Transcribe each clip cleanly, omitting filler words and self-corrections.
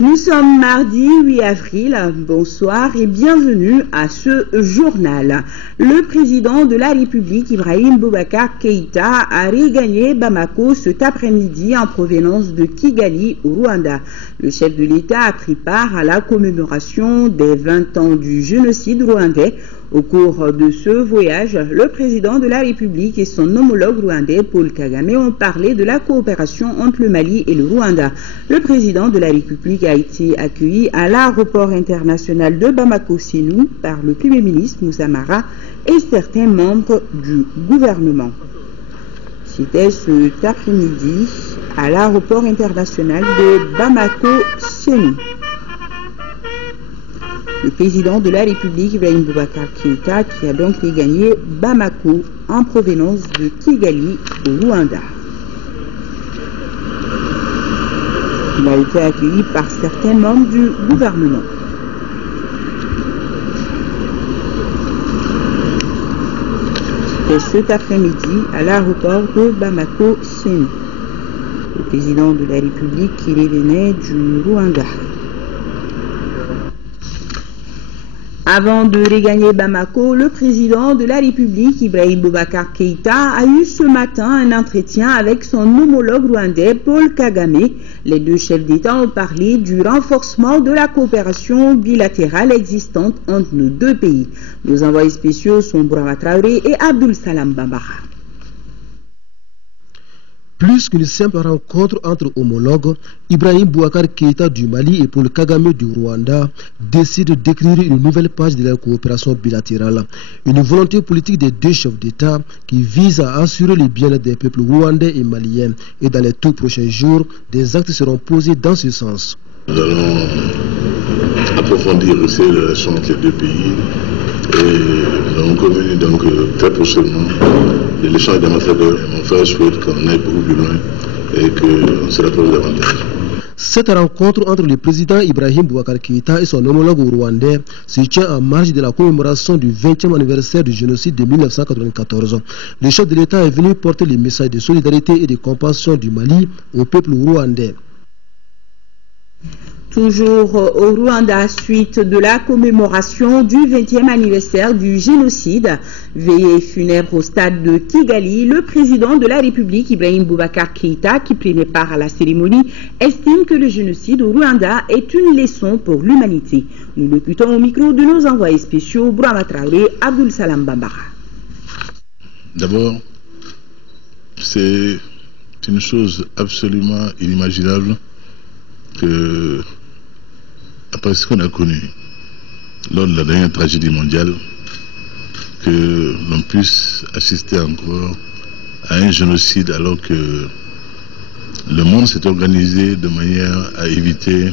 Nous sommes mardi 8 avril, bonsoir et bienvenue à ce journal. Le président de la République, Ibrahim Boubacar Keïta, a regagné Bamako cet après-midi en provenance de Kigali au Rwanda. Le chef de l'État a pris part à la commémoration des 20 ans du génocide rwandais. Au cours de ce voyage, le président de la République et son homologue rwandais, Paul Kagame, ont parlé de la coopération entre le Mali et le Rwanda. Le président de la République a été accueilli à l'aéroport international de Bamako-Sénou par le Premier ministre Moussa Mara et certains membres du gouvernement. C'était cet après-midi à l'aéroport international de Bamako-Sénou. Le président de la République, Ibrahim Boubacar Keïta, qui a donc regagné Bamako en provenance de Kigali au Rwanda. Il a été accueilli par certains membres du gouvernement. C'était cet après-midi à l'aéroport de Bamako-Sénou. Le président de la République qui revenait du Rwanda. Avant de regagner Bamako, le président de la République, Ibrahim Boubacar Keïta, a eu ce matin un entretien avec son homologue rwandais, Paul Kagame. Les deux chefs d'État ont parlé du renforcement de la coopération bilatérale existante entre nos deux pays. Nos envoyés spéciaux sont Bourama Traoré et Abdul Salam Bambara. Plus qu'une simple rencontre entre homologues, Ibrahim Boubacar Keïta du Mali et Paul Kagame du Rwanda décident d'écrire une nouvelle page de la coopération bilatérale. Une volonté politique des deux chefs d'État qui vise à assurer le bien-être des peuples rwandais et maliens. Et dans les tout prochains jours, des actes seront posés dans ce sens. Nous allons approfondir aussi les relations entre les deux pays. Et nous avons convenu donc très prochainement de l'échange d'ambassadeurs. Mon frère souhaite qu'on aille beaucoup plus loin et qu'on se rapproche davantage. Cette rencontre entre le président Ibrahim Boubacar Keïta et son homologue rwandais se tient en marge de la commémoration du 20e anniversaire du génocide de 1994. Le chef de l'État est venu porter le message de solidarité et de compassion du Mali au peuple rwandais. Toujours au Rwanda, suite de la commémoration du 20e anniversaire du génocide, veillée funèbre au stade de Kigali, le président de la République, Ibrahim Boubacar Keïta, qui prenait part à la cérémonie, estime que le génocide au Rwanda est une leçon pour l'humanité. Nous l'écoutons au micro de nos envoyés spéciaux, Bourama Traoré, Abdul Salam Bambara. D'abord, c'est une chose absolument inimaginable que, après ce qu'on a connu lors de la dernière tragédie mondiale, que l'on puisse assister encore à un génocide alors que le monde s'est organisé de manière à éviter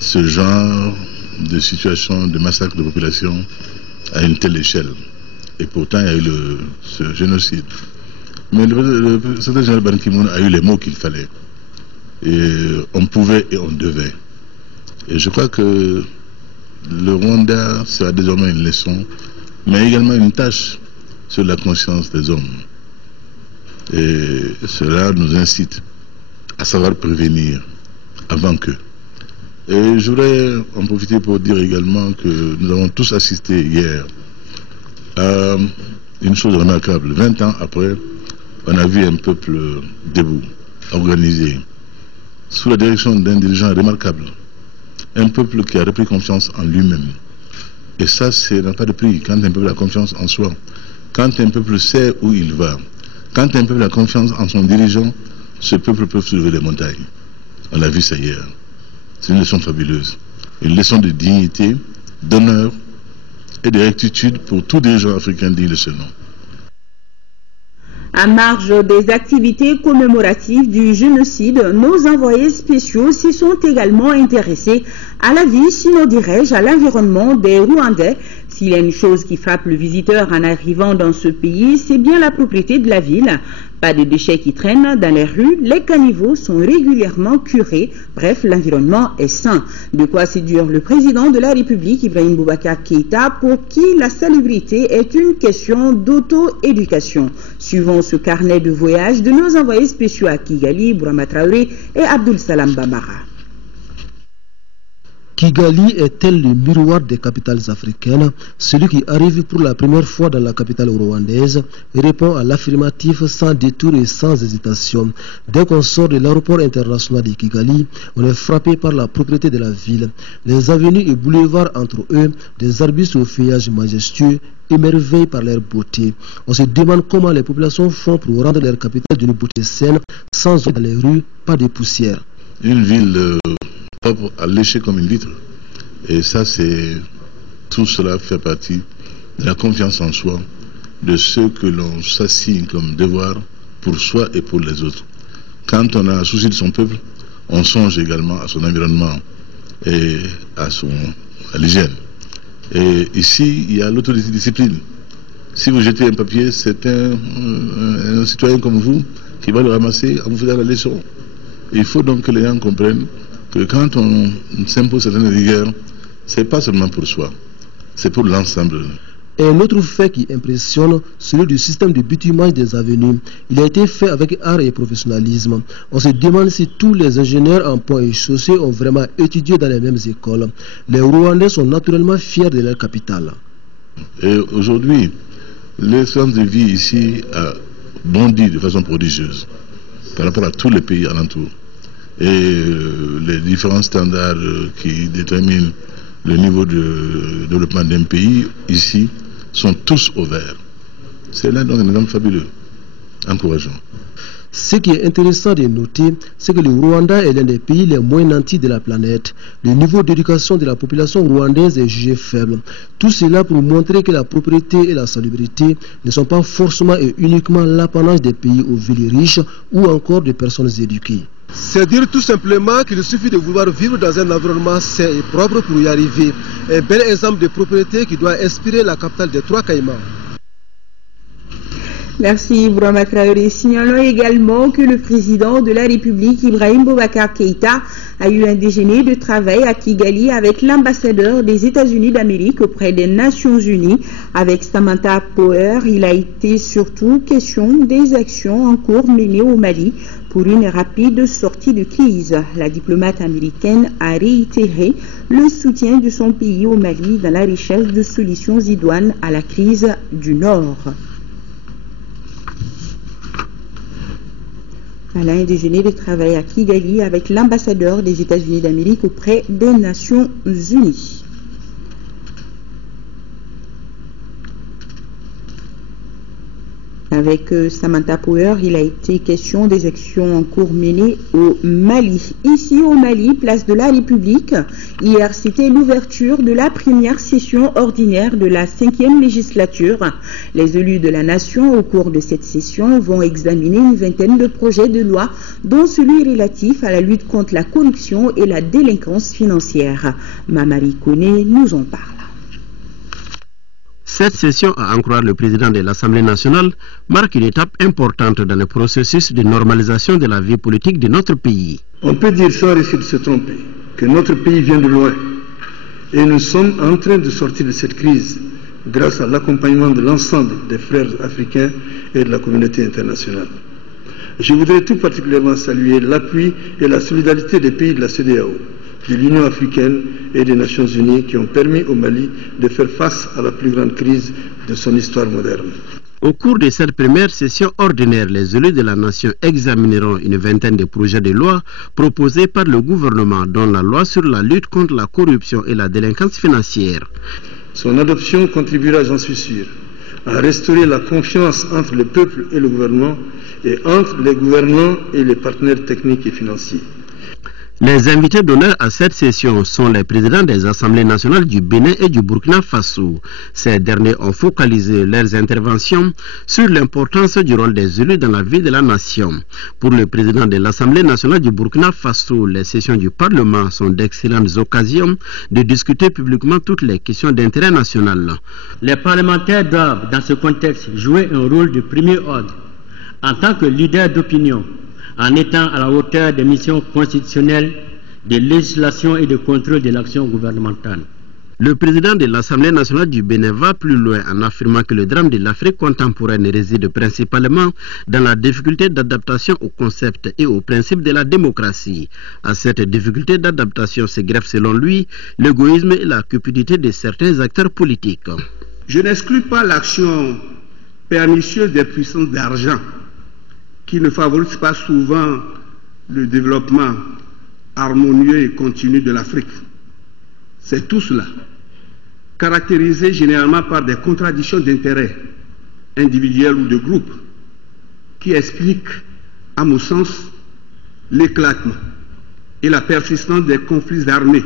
ce genre de situation de massacre de population à une telle échelle. Et pourtant, il y a eu ce génocide. Mais le secrétaire général Ban Ki-moon a eu les mots qu'il fallait. Et on pouvait et on devait. Et je crois que le Rwanda sera désormais une leçon, mais également une tâche sur la conscience des hommes. Et cela nous incite à savoir prévenir avant que. Et je voudrais en profiter pour dire également que nous avons tous assisté hier à une chose remarquable. 20 ans après, on a vu un peuple debout, organisé, sous la direction d'un dirigeant remarquable. Un peuple qui a repris confiance en lui-même. Et ça, c'est n'a pas de prix. Quand un peuple a confiance en soi, quand un peuple sait où il va, quand un peuple a confiance en son dirigeant, ce peuple peut soulever les montagnes. On a vu ça hier. C'est une leçon fabuleuse. Une leçon de dignité, d'honneur et de rectitude pour tout dirigeant africain digne de ce nom. À marge des activités commémoratives du génocide, nos envoyés spéciaux s'y sont également intéressés à la vie, sinon dirais-je, à l'environnement des Rwandais. S'il y a une chose qui frappe le visiteur en arrivant dans ce pays, c'est bien la propreté de la ville. Pas de déchets qui traînent dans les rues, les caniveaux sont régulièrement curés. Bref, l'environnement est sain. De quoi séduire le président de la République, Ibrahim Boubacar Keïta, pour qui la salubrité est une question d'auto-éducation. Suivons ce carnet de voyage de nos envoyés spéciaux à Kigali, Bourama Traoré et Abdul Salam Bambara. Kigali est-elle le miroir des capitales africaines? Celui qui arrive pour la première fois dans la capitale rwandaise répond à l'affirmatif sans détour et sans hésitation. Dès qu'on sort de l'aéroport international de Kigali, on est frappé par la propriété de la ville. Les avenues et boulevards entre eux, des arbustes au feuillage majestueux, émerveillés par leur beauté. On se demande comment les populations font pour rendre leur capitale d'une beauté saine, sans eau dans les rues, pas de poussière. Une ville propre à lécher comme une vitre. Et ça, tout cela fait partie de la confiance en soi, de ce que l'on s'assigne comme devoir pour soi et pour les autres. Quand on a souci de son peuple, on songe également à son environnement et à l'hygiène. Et ici, il y a l'autodiscipline. Si vous jetez un papier, c'est un citoyen comme vous qui va le ramasser en vous faisant la leçon. Il faut donc que les gens comprennent que quand on s'impose certaines rigueurs, ce n'est pas seulement pour soi, c'est pour l'ensemble. Et un autre fait qui impressionne, celui du système de bitumage des avenues. Il a été fait avec art et professionnalisme. On se demande si tous les ingénieurs en pont et chaussée ont vraiment étudié dans les mêmes écoles. Les Rwandais sont naturellement fiers de leur capitale. Et aujourd'hui, l'espérance de vie ici a bondi de façon prodigieuse par rapport à tous les pays alentours. Et les différents standards qui déterminent le niveau de développement d'un pays ici sont tous au vert. C'est là donc un exemple fabuleux, encourageant. Ce qui est intéressant de noter, c'est que le Rwanda est l'un des pays les moins nantis de la planète. Le niveau d'éducation de la population rwandaise est jugé faible. Tout cela pour montrer que la propriété et la salubrité ne sont pas forcément et uniquement l'apanage des pays aux villes riches ou encore de personnes éduquées. C'est dire tout simplement qu'il suffit de vouloir vivre dans un environnement sain et propre pour y arriver. Un bel exemple de propriété qui doit inspirer la capitale des Trois Caïmans. Merci Bourama Traoré. Signalons également que le président de la République, Ibrahim Boubacar Keïta, a eu un déjeuner de travail à Kigali avec l'ambassadeur des États-Unis d'Amérique auprès des Nations Unies. Avec Samantha Power, il a été surtout question des actions en cours menées au Mali pour une rapide sortie de crise. La diplomate américaine a réitéré le soutien de son pays au Mali dans la recherche de solutions idoines à la crise du Nord. Voilà un déjeuner de travail à Kigali avec l'ambassadeur des États-Unis d'Amérique auprès des Nations Unies. Avec Samantha Power, il a été question des actions en cours menées au Mali. Ici au Mali, place de la République, hier c'était l'ouverture de la première session ordinaire de la 5e législature. Les élus de la nation au cours de cette session vont examiner une vingtaine de projets de loi, dont celui relatif à la lutte contre la corruption et la délinquance financière. Mamari Kone nous en parle. Cette session, à en croire le président de l'Assemblée nationale, marque une étape importante dans le processus de normalisation de la vie politique de notre pays. On peut dire sans risque de se tromper que notre pays vient de loin et nous sommes en train de sortir de cette crise grâce à l'accompagnement de l'ensemble des frères africains et de la communauté internationale. Je voudrais tout particulièrement saluer l'appui et la solidarité des pays de la CEDEAO, de l'Union africaine et des Nations unies qui ont permis au Mali de faire face à la plus grande crise de son histoire moderne. Au cours de cette première session ordinaire, les élus de la nation examineront une vingtaine de projets de loi proposés par le gouvernement, dont la loi sur la lutte contre la corruption et la délinquance financière. Son adoption contribuera, j'en suis sûr, à restaurer la confiance entre le peuple et le gouvernement et entre les gouvernants et les partenaires techniques et financiers. Les invités d'honneur à cette session sont les présidents des assemblées nationales du Bénin et du Burkina Faso. Ces derniers ont focalisé leurs interventions sur l'importance du rôle des élus dans la vie de la nation. Pour le président de l'Assemblée nationale du Burkina Faso, les sessions du Parlement sont d'excellentes occasions de discuter publiquement toutes les questions d'intérêt national. Les parlementaires doivent, dans ce contexte, jouer un rôle de premier ordre en tant que leader d'opinion, en étant à la hauteur des missions constitutionnelles de législation et de contrôle de l'action gouvernementale. Le président de l'Assemblée nationale du Bénin va plus loin en affirmant que le drame de l'Afrique contemporaine réside principalement dans la difficulté d'adaptation au concept et au principe de la démocratie. À cette difficulté d'adaptation se greffe selon lui l'égoïsme et la cupidité de certains acteurs politiques. Je n'exclus pas l'action pernicieuse des puissances d'argent qui ne favorisent pas souvent le développement harmonieux et continu de l'Afrique. C'est tout cela, caractérisé généralement par des contradictions d'intérêts individuels ou de groupes, qui expliquent, à mon sens, l'éclatement et la persistance des conflits armés,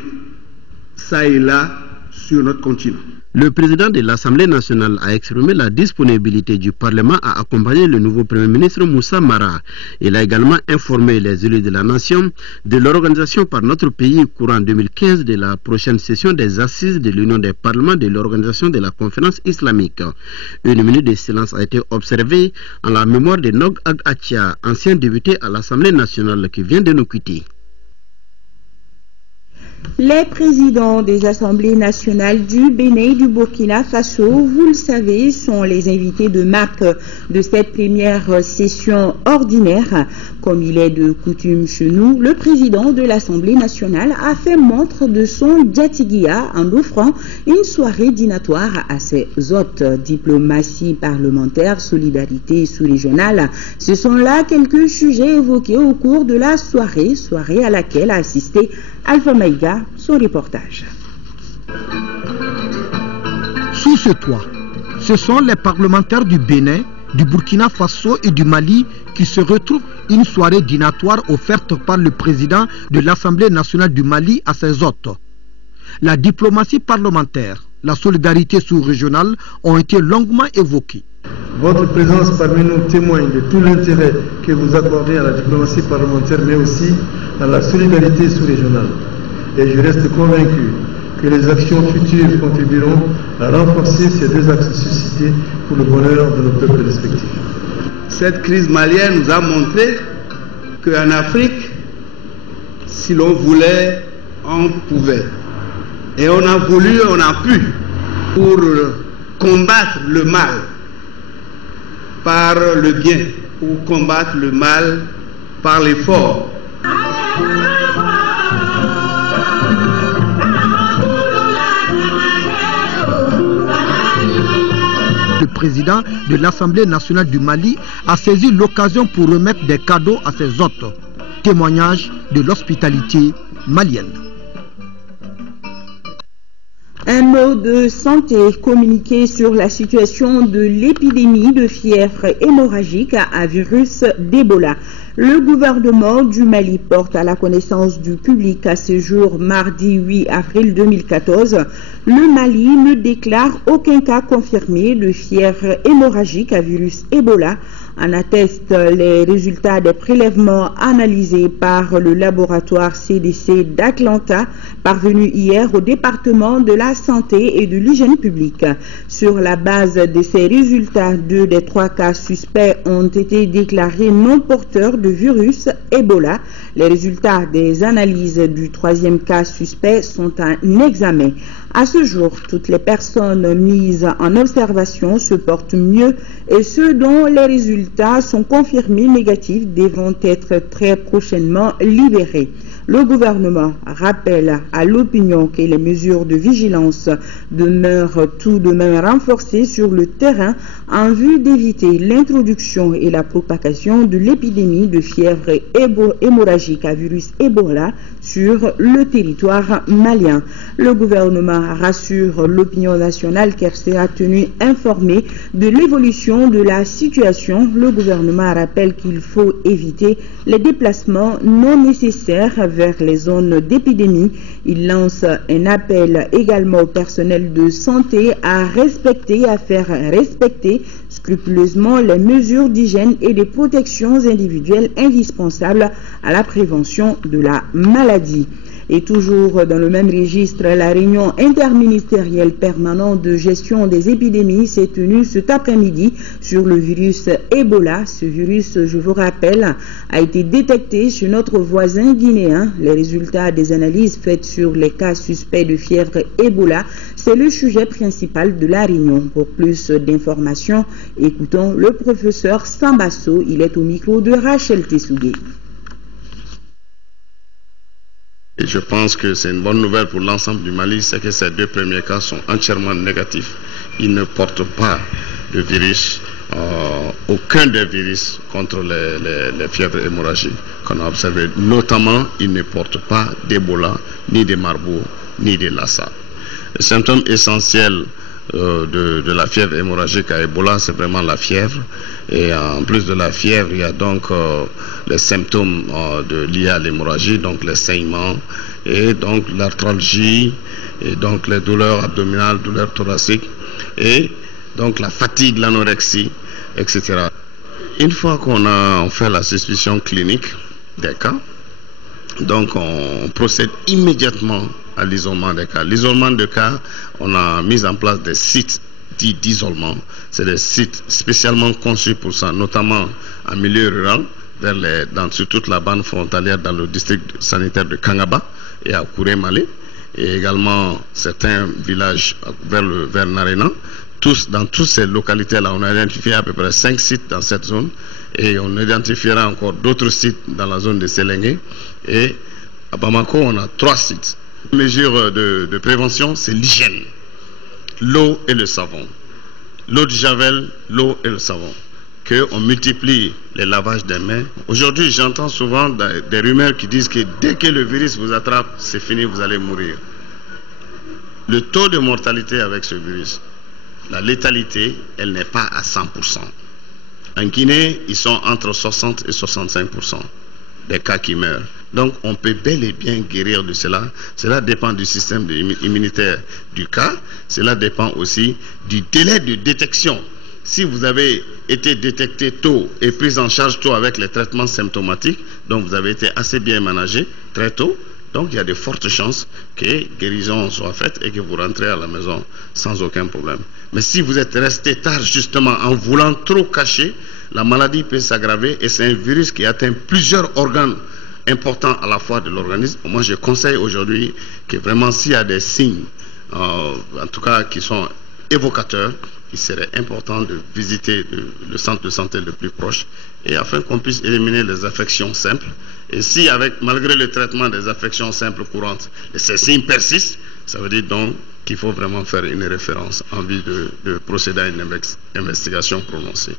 ça et là, sur notre continent. Le président de l'Assemblée nationale a exprimé la disponibilité du Parlement à accompagner le nouveau Premier ministre Moussa Mara. Il a également informé les élus de la nation de l'organisation par notre pays courant 2015 de la prochaine session des assises de l'Union des parlements de l'organisation de la conférence islamique. Une minute de silence a été observée en la mémoire de Nog Ag Achia, ancien député à l'Assemblée nationale qui vient de nous quitter. Les présidents des assemblées nationales du Bénin et du Burkina Faso, vous le savez, sont les invités de marque de cette première session ordinaire. Comme il est de coutume chez nous, le président de l'Assemblée nationale a fait montre de son djatiguia en offrant une soirée dînatoire à ses hôtes. Diplomatie parlementaire, solidarité sous-régionale, ce sont là quelques sujets évoqués au cours de la soirée à laquelle a assisté Alpha Maïga, son reportage. Sous ce toit, ce sont les parlementaires du Bénin, du Burkina Faso et du Mali qui se retrouvent une soirée dînatoire offerte par le président de l'Assemblée nationale du Mali à ses hôtes. La diplomatie parlementaire, la solidarité sous-régionale ont été longuement évoquées. Votre présence parmi nous témoigne de tout l'intérêt que vous accordez à la diplomatie parlementaire, mais aussi à la solidarité sous-régionale. Et je reste convaincu que les actions futures contribueront à renforcer ces deux axes suscités pour le bonheur de nos peuples respectifs. Cette crise malienne nous a montré qu'en Afrique, si l'on voulait, on pouvait. Et on a voulu, on a pu, pour combattre le mal par le bien, pour combattre le mal par l'effort. Le président de l'Assemblée nationale du Mali a saisi l'occasion pour remettre des cadeaux à ses hôtes. Témoignage de l'hospitalité malienne. Un mot de santé communiqué sur la situation de l'épidémie de fièvre hémorragique à virus d'Ebola. Le gouvernement du Mali porte à la connaissance du public à ce jour, mardi 8 avril 2014, le Mali ne déclare aucun cas confirmé de fièvre hémorragique à virus Ebola. En attestent les résultats des prélèvements analysés par le laboratoire CDC d'Atlanta, parvenu hier au département de la santé et de l'hygiène publique. Sur la base de ces résultats, 2 des 3 cas suspects ont été déclarés non porteurs de virus Ebola. Les résultats des analyses du 3e cas suspect sont en examen. À ce jour, toutes les personnes mises en observation se portent mieux et ceux dont les résultats sont confirmés négatifs devront être très prochainement libérés. Le gouvernement rappelle à l'opinion que les mesures de vigilance demeurent tout de même renforcées sur le terrain en vue d'éviter l'introduction et la propagation de l'épidémie de fièvre hémorragique à virus Ebola sur le territoire malien. Le gouvernement rassure l'opinion nationale qu'elle sera tenue informée de l'évolution de la situation. Le gouvernement rappelle qu'il faut éviter les déplacements non nécessaires vers les zones d'épidémie. Il lance un appel également au personnel de santé à respecter et à faire respecter scrupuleusement les mesures d'hygiène et de protection individuelles indispensables à la prévention de la maladie. Et toujours dans le même registre, la réunion interministérielle permanente de gestion des épidémies s'est tenue cet après-midi sur le virus Ebola. Ce virus, je vous rappelle, a été détecté chez notre voisin guinéen. Les résultats des analyses faites sur les cas suspects de fièvre Ebola, c'est le sujet principal de la réunion. Pour plus d'informations, écoutons le professeur Sambasso. Il est au micro de Rachel Tessougué. Et je pense que c'est une bonne nouvelle pour l'ensemble du Mali, c'est que ces 2 premiers cas sont entièrement négatifs. Ils ne portent pas de virus, aucun des virus contre les fièvres hémorragiques qu'on a observées. Notamment, ils ne portent pas d'Ebola, ni de Marburg, ni de Lassa. Le symptôme essentiel de la fièvre hémorragique à Ebola, c'est vraiment la fièvre. Et en plus de la fièvre, il y a donc les symptômes liés à l'hémorragie, donc les saignements, et donc l'arthralgie, et donc les douleurs abdominales, douleurs thoraciques, et donc la fatigue, l'anorexie, etc. Une fois qu'on a fait la suspicion clinique des cas, donc on procède immédiatement à l'isolement des cas. L'isolement de cas, on a mis en place des sites dits d'isolement. C'est des sites spécialement conçus pour ça, notamment en milieu rural, sur toute la bande frontalière dans le district sanitaire de Kangaba et à Kouré-Malé, et également certains villages vers Narena. Dans toutes ces localités-là, on a identifié à peu près 5 sites dans cette zone, et on identifiera encore d'autres sites dans la zone de Sélégué. Et à Bamako, on a 3 sites. La mesure de prévention, c'est l'hygiène, l'eau et le savon. L'eau de Javel, l'eau et le savon. Qu'on multiplie les lavages des mains. Aujourd'hui, j'entends souvent des rumeurs qui disent que dès que le virus vous attrape, c'est fini, vous allez mourir. Le taux de mortalité avec ce virus, la létalité, elle n'est pas à 100%. En Guinée, ils sont entre 60 et 65% des cas qui meurent. Donc, on peut bel et bien guérir de cela. Cela dépend du système immunitaire du cas. Cela dépend aussi du délai de détection. Si vous avez été détecté tôt et pris en charge tôt avec les traitements symptomatiques, donc vous avez été assez bien managé très tôt, donc il y a de fortes chances que guérison soit faite et que vous rentrez à la maison sans aucun problème. Mais si vous êtes resté tard justement en voulant trop cacher, la maladie peut s'aggraver et c'est un virus qui atteint plusieurs organes importants à la fois de l'organisme. Moi je conseille aujourd'hui que vraiment s'il y a des signes, en tout cas qui sont évocateurs, il serait important de visiter le centre de santé le plus proche et afin qu'on puisse éliminer les affections simples. Et si malgré le traitement des affections simples courantes, ces signes persistent, ça veut dire donc qu'il faut vraiment faire une référence en vue de procéder à une investigation prononcée.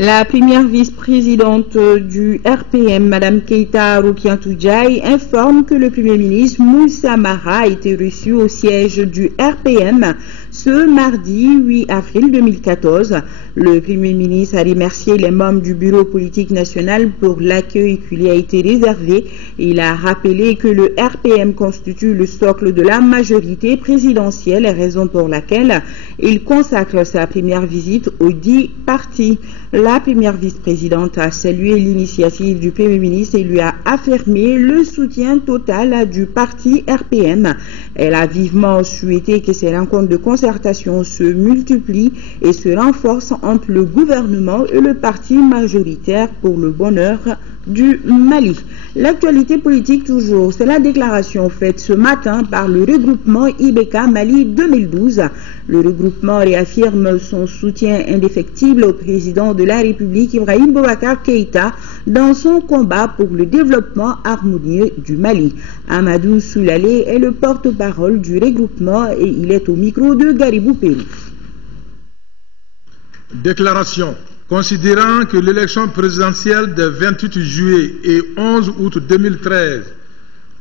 La première vice-présidente du RPM, Mme Keita Rukiantoudiaye, informe que le Premier ministre Moussa Mara a été reçu au siège du RPM ce mardi 8 avril 2014. Le Premier ministre a remercié les membres du Bureau politique national pour l'accueil qui lui a été réservé. Il a rappelé que le RPM constitue le socle de la majorité présidentielle, raison pour laquelle il consacre sa première visite aux 10 partis. La première vice-présidente a salué l'initiative du Premier ministre et lui a affirmé le soutien total du parti RPM. Elle a vivement souhaité que ces rencontres de concertation se multiplient et se renforcent entre le gouvernement et le parti majoritaire pour le bonheur du Mali. L'actualité politique toujours, c'est la déclaration faite ce matin par le regroupement Ibeka Mali 2012. Le regroupement réaffirme son soutien indéfectible au président de la République Ibrahim Boubacar Keïta dans son combat pour le développement harmonieux du Mali. Amadou Soulalé est le porte-parole du regroupement et il est au micro de Garibou Pérou. Déclaration. Considérant que l'élection présidentielle des 28 juillet et 11 août 2013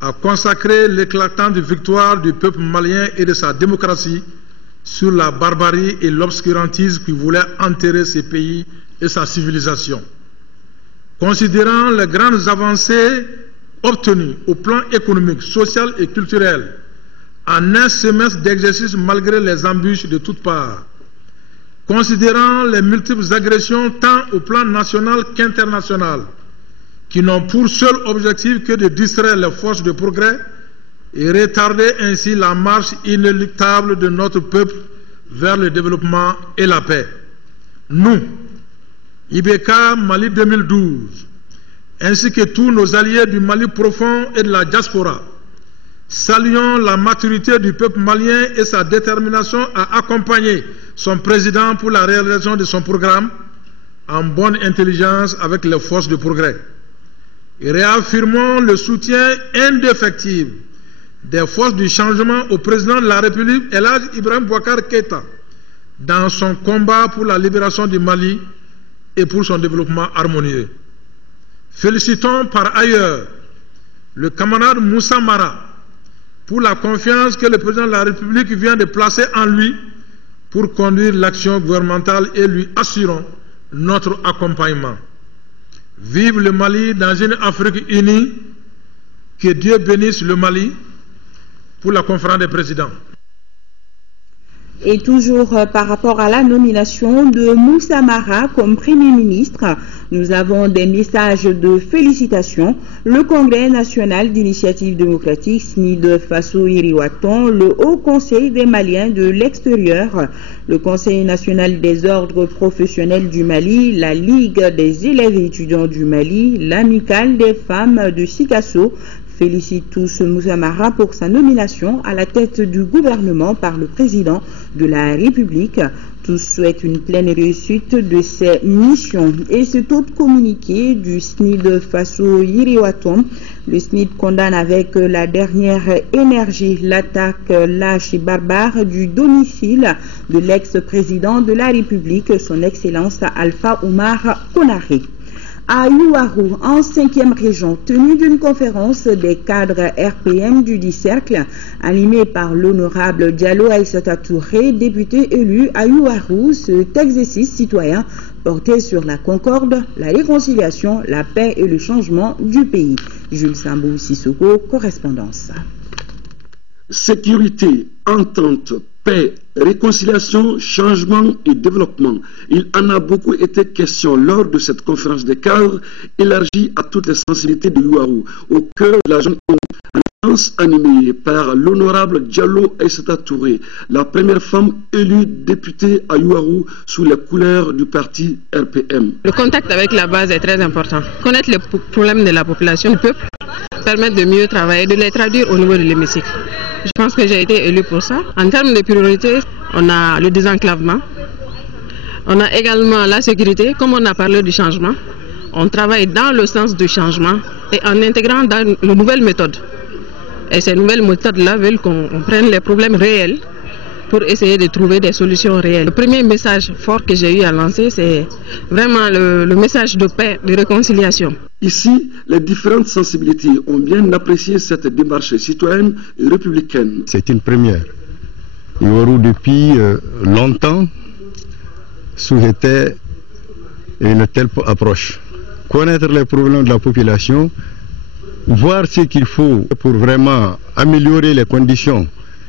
a consacré l'éclatante victoire du peuple malien et de sa démocratie sur la barbarie et l'obscurantisme qui voulaient enterrer ce pays et sa civilisation. Considérant les grandes avancées obtenues au plan économique, social et culturel en un semestre d'exercice malgré les embûches de toutes parts, considérant les multiples agressions tant au plan national qu'international, qui n'ont pour seul objectif que de distraire les forces de progrès et retarder ainsi la marche inéluctable de notre peuple vers le développement et la paix. Nous, IBK Mali 2012, ainsi que tous nos alliés du Mali profond et de la diaspora, saluons la maturité du peuple malien et sa détermination à accompagner son président pour la réalisation de son programme en bonne intelligence avec les forces de progrès. Et réaffirmons le soutien indéfectible des forces du changement au président de la République, El Hadj Ibrahim Boubacar Keïta, dans son combat pour la libération du Mali et pour son développement harmonieux. Félicitons par ailleurs le camarade Moussa Mara pour la confiance que le président de la République vient de placer en lui pour conduire l'action gouvernementale et lui assurons notre accompagnement. Vive le Mali dans une Afrique unie, que Dieu bénisse le Mali pour la conférence des présidents. Et toujours par rapport à la nomination de Moussa Mara comme Premier ministre, nous avons des messages de félicitations. Le Congrès national d'initiative démocratique SNID Faso Iriwaton, le Haut Conseil des Maliens de l'extérieur, le Conseil national des ordres professionnels du Mali, la Ligue des élèves et étudiants du Mali, l'Amicale des femmes de Sikasso, félicite tous Moussa Mara pour sa nomination à la tête du gouvernement par le président de la République. Tous souhaitent une pleine réussite de ses missions. Et cet autre communiqué du SNID Faso Iriwaton, le SNID condamne avec la dernière énergie l'attaque lâche et barbare du domicile de l'ex-président de la République, son Excellence Alpha Oumar Konaré. À Yuaru, en 5e région, tenue d'une conférence des cadres RPM du 10 cercle, animée par l'honorable Diallo Aïssata Touré, député élu à Yuaru, cet exercice citoyen portait sur la concorde, la réconciliation, la paix et le changement du pays. Jules Sambou Sissoko, correspondance. Sécurité, entente, paix, réconciliation, changement et développement. Il en a beaucoup été question lors de cette conférence des cadres élargie à toutes les sensibilités de Yuaru, au cœur de la jeune alliance animée par l'honorable Diallo Aïssata Touré, la première femme élue députée à Yuaru sous les couleurs du parti RPM. Le contact avec la base est très important. Connaître les problèmes de la population, du peuple, permettre de mieux travailler, de les traduire au niveau de l'hémicycle. Je pense que j'ai été élu pour ça. En termes de priorité, on a le désenclavement, on a également la sécurité, comme on a parlé du changement. On travaille dans le sens du changement et en intégrant dans de nouvelles méthodes. Et ces nouvelles méthodes-là veulent qu'on prenne les problèmes réels pour essayer de trouver des solutions réelles. Le premier message fort que j'ai eu à lancer, c'est vraiment le message de paix, de réconciliation. Ici, les différentes sensibilités ont bien apprécié cette démarche citoyenne et républicaine. C'est une première. Yuaru, depuis longtemps, souhaitait une telle approche. Connaître les problèmes de la population, voir ce qu'il faut pour vraiment améliorer les conditions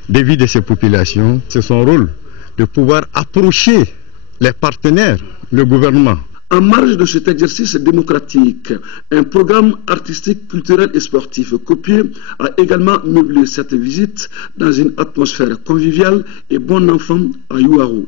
de vie de ces populations. C'est son rôle de pouvoir approcher les partenaires, le gouvernement. En marge de cet exercice démocratique, un programme artistique, culturel et sportif copié a également meublé cette visite dans une atmosphère conviviale et bon enfant à Yuaru.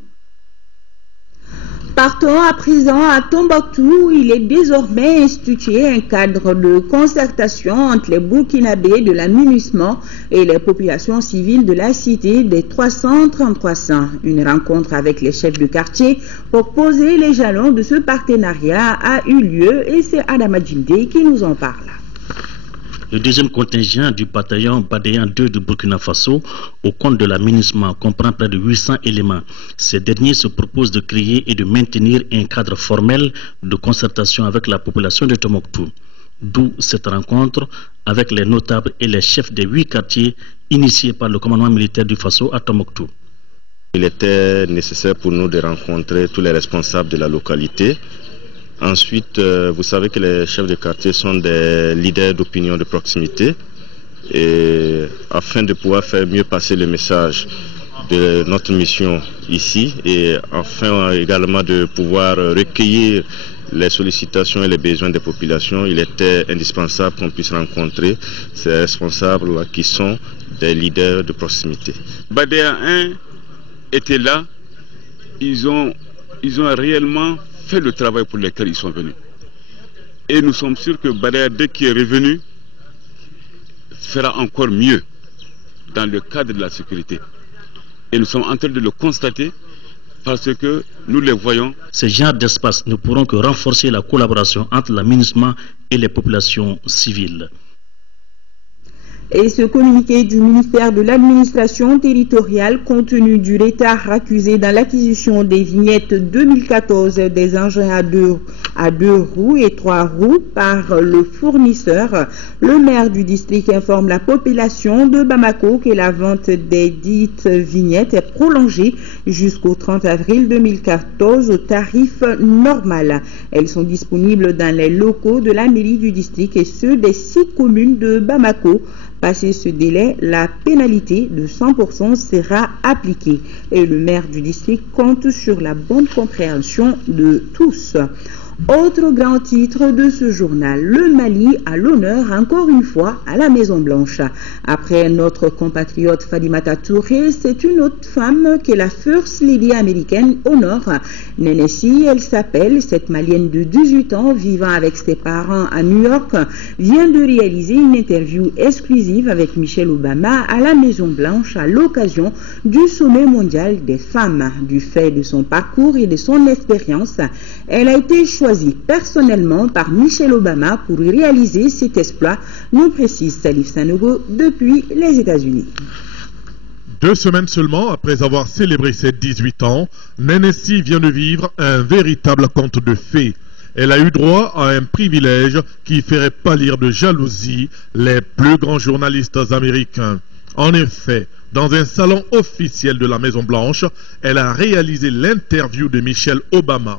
Partons à présent à Tombouctou. Il est désormais institué un cadre de concertation entre les Burkinabés de la MINUSMA et les populations civiles de la cité des 333. Une rencontre avec les chefs de quartier pour poser les jalons de ce partenariat a eu lieu et c'est Adama Djindé qui nous en parle. Le deuxième contingent du bataillon Badéan 2 de Burkina Faso, au compte de la MINUSMA, comprend près de 800 éléments. Ces derniers se proposent de créer et de maintenir un cadre formel de concertation avec la population de Tombouctou. D'où cette rencontre avec les notables et les chefs des 8 quartiers initiés par le commandement militaire du Faso à Tombouctou. Il était nécessaire pour nous de rencontrer tous les responsables de la localité. Ensuite, vous savez que les chefs de quartier sont des leaders d'opinion de proximité et afin de pouvoir faire mieux passer le message de notre mission ici et afin également de pouvoir recueillir les sollicitations et les besoins des populations, il était indispensable qu'on puisse rencontrer ces responsables qui sont des leaders de proximité. Badea 1 était là, ils ont réellement fait le travail pour lequel ils sont venus. Et nous sommes sûrs que Badea 2 qui est revenu fera encore mieux dans le cadre de la sécurité. Et nous sommes en train de le constater parce que nous les voyons. Ces genres d'espaces ne pourront que renforcer la collaboration entre l'aménagement et les populations civiles. Et ce communiqué du ministère de l'administration territoriale, compte tenu du retard accusé dans l'acquisition des vignettes 2014 des engins à deux roues et 3 roues par le fournisseur, le maire du district informe la population de Bamako que la vente des dites vignettes est prolongée jusqu'au 30 avril 2014 au tarif normal. Elles sont disponibles dans les locaux de la mairie du district et ceux des 6 communes de Bamako. Passé ce délai, la pénalité de 100% sera appliquée et le maire du district compte sur la bonne compréhension de tous. Autre grand titre de ce journal, le Mali à l'honneur encore une fois à la Maison Blanche. Après notre compatriote Fatoumata Touré, c'est une autre femme que la First Lady américaine honore. Nénessi, elle s'appelle, cette Malienne de 18 ans vivant avec ses parents à New York, vient de réaliser une interview exclusive avec Michelle Obama à la Maison Blanche à l'occasion du sommet mondial des femmes. Du fait de son parcours et de son expérience, elle a été choisie personnellement par Michelle Obama pour réaliser cet exploit, nous précise Salif Sanogo depuis les États-Unis. 2 semaines seulement après avoir célébré ses 18 ans, Nénessi vient de vivre un véritable conte de fées. Elle a eu droit à un privilège qui ferait pâlir de jalousie les plus grands journalistes américains. En effet, dans un salon officiel de la Maison-Blanche, elle a réalisé l'interview de Michelle Obama.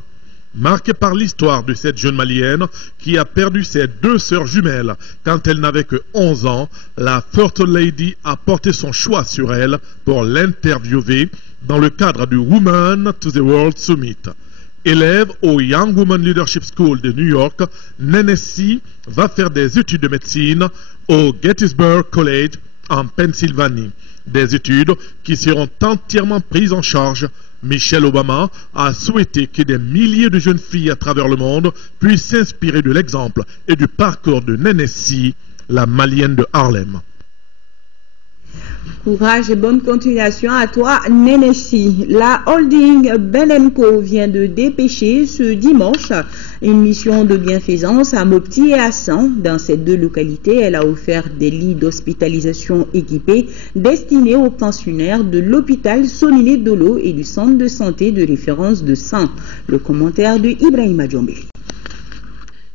Marquée par l'histoire de cette jeune Malienne qui a perdu ses 2 sœurs jumelles quand elle n'avait que 11 ans, la First Lady a porté son choix sur elle pour l'interviewer dans le cadre du Women to the World Summit. Élève au Young Women Leadership School de New York, Nénessi va faire des études de médecine au Gettysburg College en Pennsylvanie. Des études qui seront entièrement prises en charge. Michelle Obama a souhaité que des milliers de jeunes filles à travers le monde puissent s'inspirer de l'exemple et du parcours de Nénessi, la Malienne de Harlem. Courage et bonne continuation à toi, Nénessi. La holding Ben&Co vient de dépêcher ce dimanche une mission de bienfaisance à Mopti et à San. Dans ces 2 localités, elle a offert des lits d'hospitalisation équipés destinés aux pensionnaires de l'hôpital Sominé Dolo et du centre de santé de référence de San. Le commentaire de Ibrahima Djombe.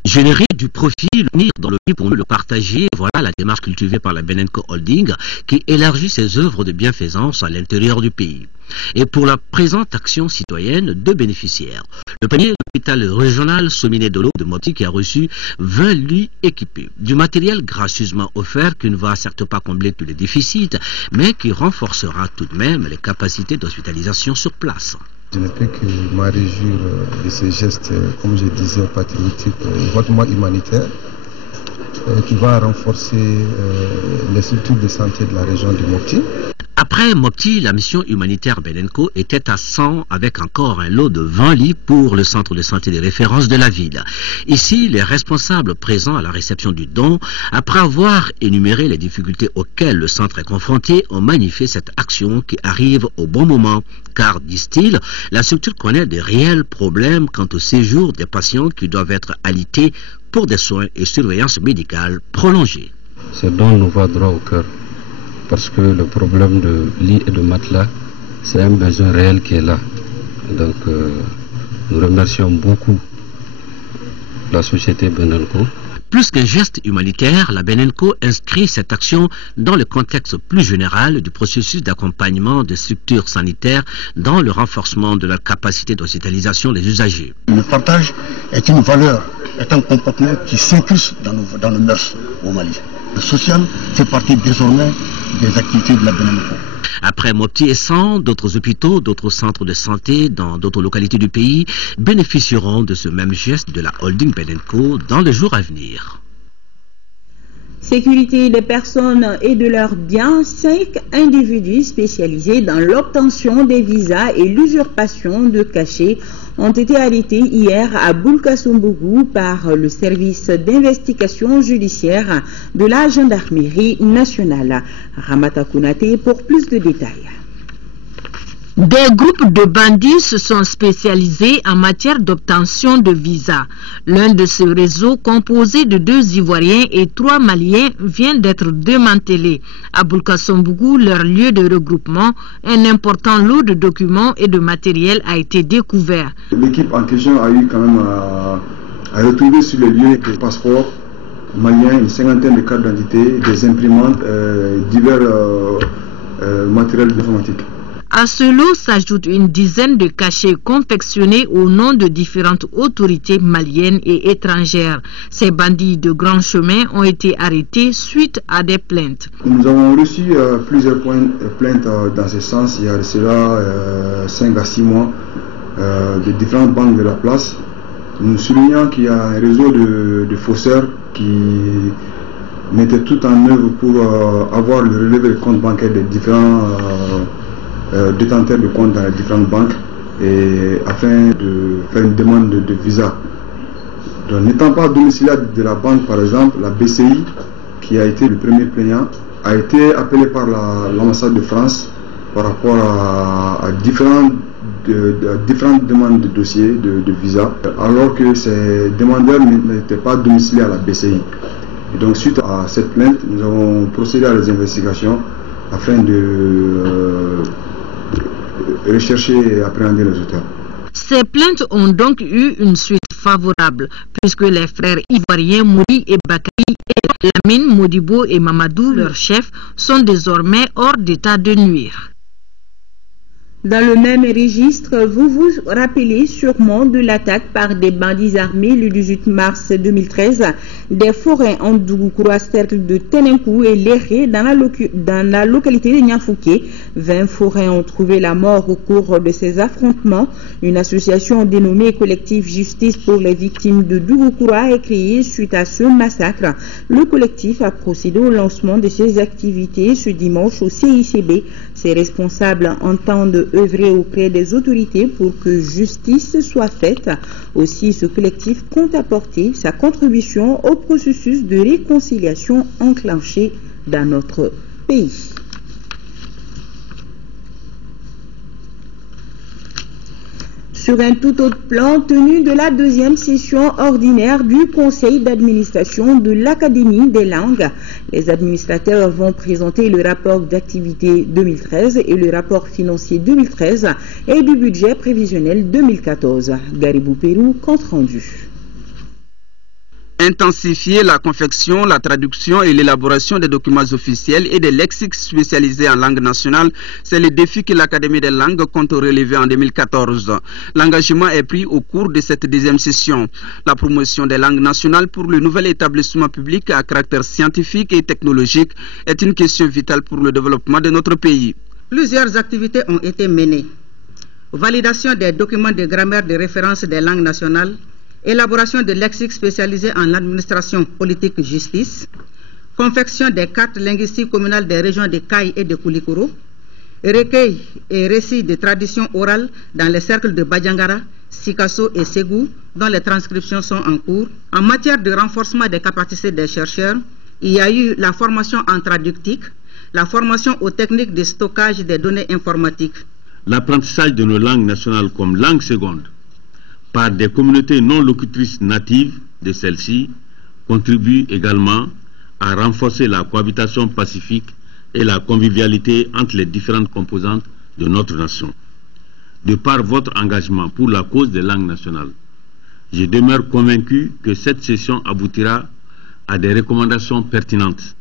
Générer du profit, l'unir dans le but pour le partager, voilà la démarche cultivée par la Ben&Co Holding qui élargit ses œuvres de bienfaisance à l'intérieur du pays. Et pour la présente action citoyenne, 2 bénéficiaires. Le premier, l'hôpital régional Sominé Dolo de Mopti qui a reçu 20 lits équipés. Du matériel gracieusement offert qui ne va certes pas combler tous les déficits, mais qui renforcera tout de même les capacités d'hospitalisation sur place. Je ne peux que me réjouir de ce geste, comme je disais, patriotique, hautement humanitaire, qui va renforcer les structures de santé de la région de Mopti. Après Mopti, la mission humanitaire Ben&Co était à 100 avec encore un lot de 20 lits pour le centre de santé de référence de la ville. Ici, les responsables présents à la réception du don, après avoir énuméré les difficultés auxquelles le centre est confronté, ont magnifié cette action qui arrive au bon moment. Car, disent-ils, la structure connaît de réels problèmes quant au séjour des patients qui doivent être alités pour des soins et surveillance médicale prolongée. Ce don nous va droit au cœur. Parce que le problème de lit et de matelas, c'est un besoin réel qui est là. Donc, nous remercions beaucoup la société Ben&Co. Plus qu'un geste humanitaire, la Ben&Co inscrit cette action dans le contexte plus général du processus d'accompagnement des structures sanitaires dans le renforcement de la capacité d'hospitalisation des usagers. Le partage est une valeur, est un comportement qui s'incruste dans nos mœurs au Mali. Le social fait partie désormais des activités de la Ben&Co. Après Mopti et San, d'autres hôpitaux, d'autres centres de santé dans d'autres localités du pays bénéficieront de ce même geste de la holding Benenco dans les jours à venir. Sécurité des personnes et de leurs biens, 5 individus spécialisés dans l'obtention des visas et l'usurpation de cachets ont été arrêtés hier à Boulkassoumbougou par le service d'investigation judiciaire de la gendarmerie nationale. Ramata Kounate pour plus de détails. Des groupes de bandits se sont spécialisés en matière d'obtention de visas. L'un de ces réseaux, composé de 2 Ivoiriens et 3 Maliens, vient d'être démantelé. À Boulkassoumbougou, leur lieu de regroupement, un important lot de documents et de matériel a été découvert. L'équipe en question a eu quand même à retrouver sur les lieux des passeports maliens, une 50aine de cartes d'identité, des imprimantes, divers matériels informatiques. À ce lot s'ajoute une dizaine de cachets confectionnés au nom de différentes autorités maliennes et étrangères. Ces bandits de grand chemin ont été arrêtés suite à des plaintes. Nous avons reçu plusieurs plaintes dans ce sens. Il y a cela 5 à 6 mois de différentes banques de la place. Nous soulignons qu'il y a un réseau de faussaires qui mettaient tout en œuvre pour avoir le relevé de compte bancaire des différents détenteurs de comptes dans les différentes banques et afin de faire une demande de visa. Donc, n'étant pas domiciliaire de la banque, par exemple, la BCI, qui a été le premier plaignant, a été appelée par l'ambassade de France par rapport à différentes demandes de dossiers de visa, alors que ces demandeurs n'étaient pas domiciliés à la BCI. Et donc, suite à cette plainte, nous avons procédé à des investigations afin de rechercher et appréhender les auteurs. Ces plaintes ont donc eu une suite favorable, puisque les frères ivoiriens Mouri et Bakari et Lamine Modibo et Mamadou, leurs chefs, sont désormais hors d'état de nuire. Dans le même registre, vous vous rappelez sûrement de l'attaque par des bandits armés le 18 mars 2013 des forêts en Dougoukoura, cercle de Tenenkou et Léré dans la localité de Niafouké. 20 forêts ont trouvé la mort au cours de ces affrontements. Une association dénommée Collectif Justice pour les victimes de Dougoukoura est créée suite à ce massacre. Le collectif a procédé au lancement de ses activités ce dimanche au CICB. Ses responsables entendent œuvrer auprès des autorités pour que justice soit faite. Aussi, ce collectif compte apporter sa contribution au processus de réconciliation enclenché dans notre pays. Sur un tout autre plan, tenue de la 2e session ordinaire du Conseil d'administration de l'Académie des langues, les administrateurs vont présenter le rapport d'activité 2013 et le rapport financier 2013 et du budget prévisionnel 2014. Garibou Pérou, compte rendu. Intensifier la confection, la traduction et l'élaboration des documents officiels et des lexiques spécialisés en langue nationale, c'est le défi que l'Académie des langues compte relever en 2014. L'engagement est pris au cours de cette 2e session. La promotion des langues nationales pour le nouvel établissement public à caractère scientifique et technologique est une question vitale pour le développement de notre pays. Plusieurs activités ont été menées. Validation des documents de grammaire de référence des langues nationales, élaboration de lexiques spécialisés en administration politique justice, confection des cartes linguistiques communales des régions de Kaï et de Koulikoro, recueil et récits de traditions orales dans les cercles de Badjangara, Sikasso et Ségou, dont les transcriptions sont en cours. En matière de renforcement des capacités des chercheurs, il y a eu la formation en traductique, la formation aux techniques de stockage des données informatiques. L'apprentissage de nos langues nationales comme langue seconde par des communautés non locutrices natives de celles-ci contribue également à renforcer la cohabitation pacifique et la convivialité entre les différentes composantes de notre nation. De par votre engagement pour la cause des langues nationales, je demeure convaincu que cette session aboutira à des recommandations pertinentes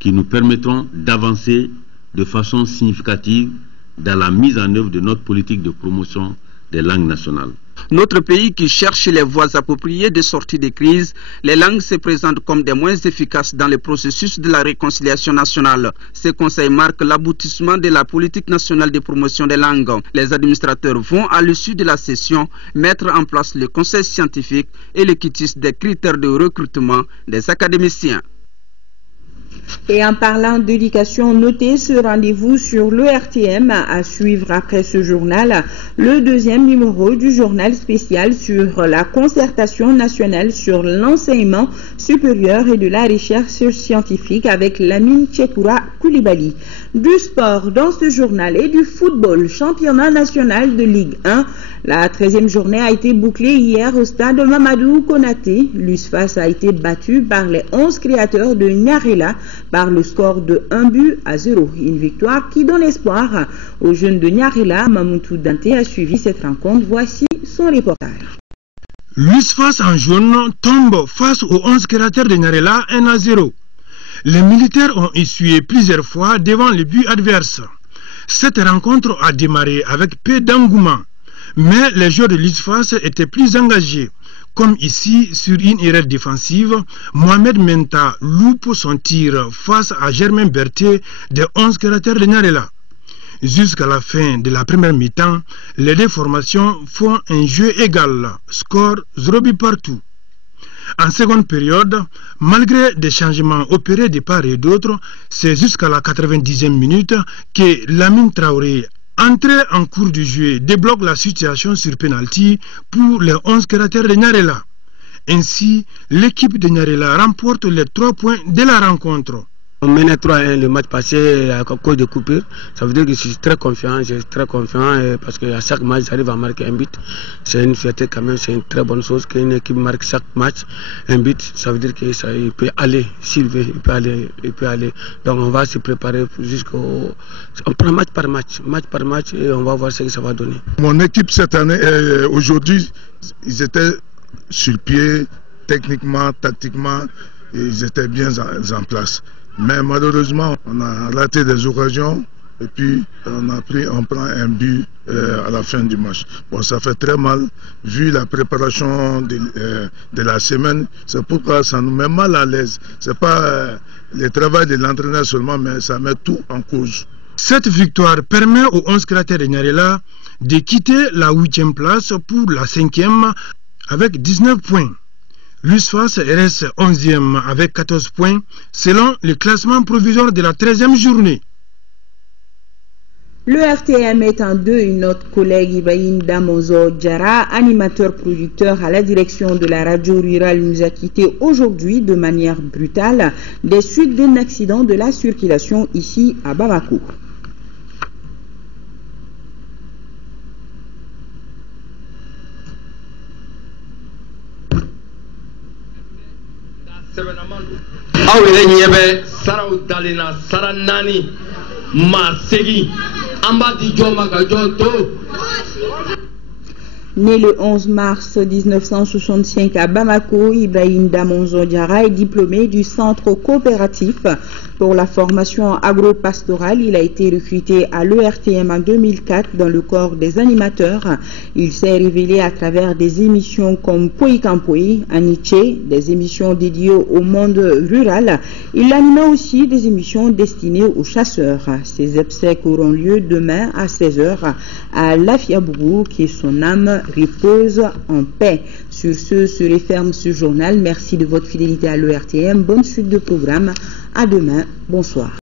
qui nous permettront d'avancer de façon significative dans la mise en œuvre de notre politique de promotion des langues nationales. Notre pays qui cherche les voies appropriées de sortie de crise, les langues se présentent comme des moins efficaces dans le processus de la réconciliation nationale. Ce conseil marque l'aboutissement de la politique nationale de promotion des langues. Les administrateurs vont, à l'issue de la session, mettre en place le conseil scientifique et le quitus des critères de recrutement des académiciens. Et en parlant d'éducation, notez ce rendez-vous sur l'ERTM à suivre après ce journal, le deuxième numéro du journal spécial sur la concertation nationale sur l'enseignement supérieur et de la recherche scientifique avec Lamine Tchekoura Koulibaly. Du sport dans ce journal et du football, championnat national de Ligue 1. La 13e journée a été bouclée hier au stade Mamadou Konaté. L'USFAS a été battu par les 11 créateurs de Nyarela par le score de 1-0. Une victoire qui donne espoir aux jeunes de Nyarela. Mamoutou Dante a suivi cette rencontre. Voici son reportage. L'USFAS en jaune tombe face aux 11 créateurs de Nyarela 1-0. Les militaires ont essuyé plusieurs fois devant les buts adverses. Cette rencontre a démarré avec peu d'engouement, mais les joueurs de l'USFAS étaient plus engagés. Comme ici, sur une erreur défensive, Mohamed Menta loupe son tir face à Germain Berthier des 11 créateurs de Nyarela. Jusqu'à la fin de la première mi-temps, les deux formations font un jeu égal, score 0 but partout. En seconde période, malgré des changements opérés de part et d'autre, c'est jusqu'à la 90e minute que Lamine Traoré, entré en cours du jeu, débloque la situation sur penalty pour les 11 créateurs de Nyarela. Ainsi, l'équipe de Nyarela remporte les 3 points de la rencontre. On menait 3-1 le match passé à cause de coupure. Ça veut dire que je suis très confiant, parce qu'à chaque match, j'arrive à marquer un but. C'est une fierté quand même, c'est une très bonne chose qu'une équipe marque chaque match un but. Ça veut dire qu'il peut aller, s'il veut, il peut aller. Donc on va se préparer jusqu'au... On prend match par match et on va voir ce que ça va donner. Mon équipe cette année, aujourd'hui, ils étaient sur le pied, techniquement, tactiquement, ils étaient bien en place. Mais malheureusement, on a raté des occasions et puis on prend un but à la fin du match. Bon, ça fait très mal, vu la préparation de la semaine. C'est pourquoi ça nous met mal à l'aise. Ce n'est pas le travail de l'entraîneur seulement, mais ça met tout en cause. Cette victoire permet aux 11 créateurs de Nyarela de quitter la 8e place pour la 5e avec 19 points. L'USFAS reste 11e avec 14 points selon le classement provisoire de la 13e journée. Le RTM est en deux. Notre collègue Ibrahim Damozo Djara, animateur-producteur à la direction de la radio rurale, nous a quittés aujourd'hui de manière brutale des suites d'un accident de la circulation ici à Bamako. Né le 11 mars 1965 à Bamako, Ibrahim Damonzo Diarra est diplômé du centre coopératif pour la formation agro-pastorale. Il a été recruté à l'ERTM en 2004 dans le corps des animateurs. Il s'est révélé à travers des émissions comme Poi Kampoi, Aniche, des émissions dédiées au monde rural. Il anima aussi des émissions destinées aux chasseurs. Ces obsèques auront lieu demain à 16h à Lafiabougou, qui son âme repose en paix. Sur ce se referme ce journal. Merci de votre fidélité à l'ERTM. Bonne suite de programme. À demain. Bonsoir.